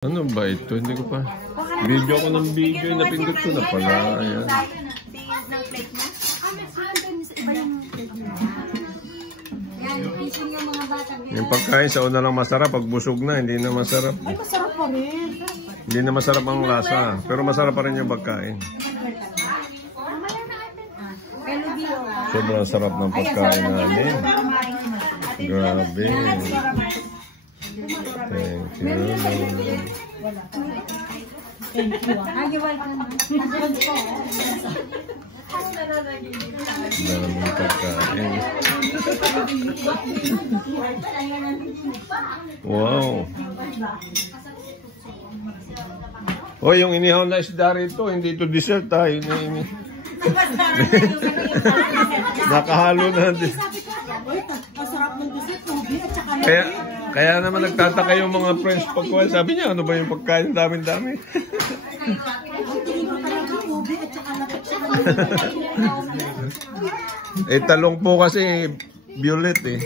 Ano ba ito? Hindi ko pa. Video ko ng video. Napindot ko na pala. Ayan. Yung pagkain sa una lang masarap. Pag busog na, hindi na masarap. Ay, masarap pa rin. Hindi na masarap ang lasa. Pero masarap pa rin yung pagkain. Sobrang sarap ng pagkain namin. Grabe. Thank you. Thank you. Daming pagkain. Wow. Oh, yung inihaw na isda rito, hindi ito dessert tayo na ini. Nakahalo na din. Masarap ng dessert, ubi at saka Kaya naman nagtataka yung mga friends pagkuhan. Sabi niya, ano ba yung pagkain? Dami-dami. Eh, talong po kasi violet eh.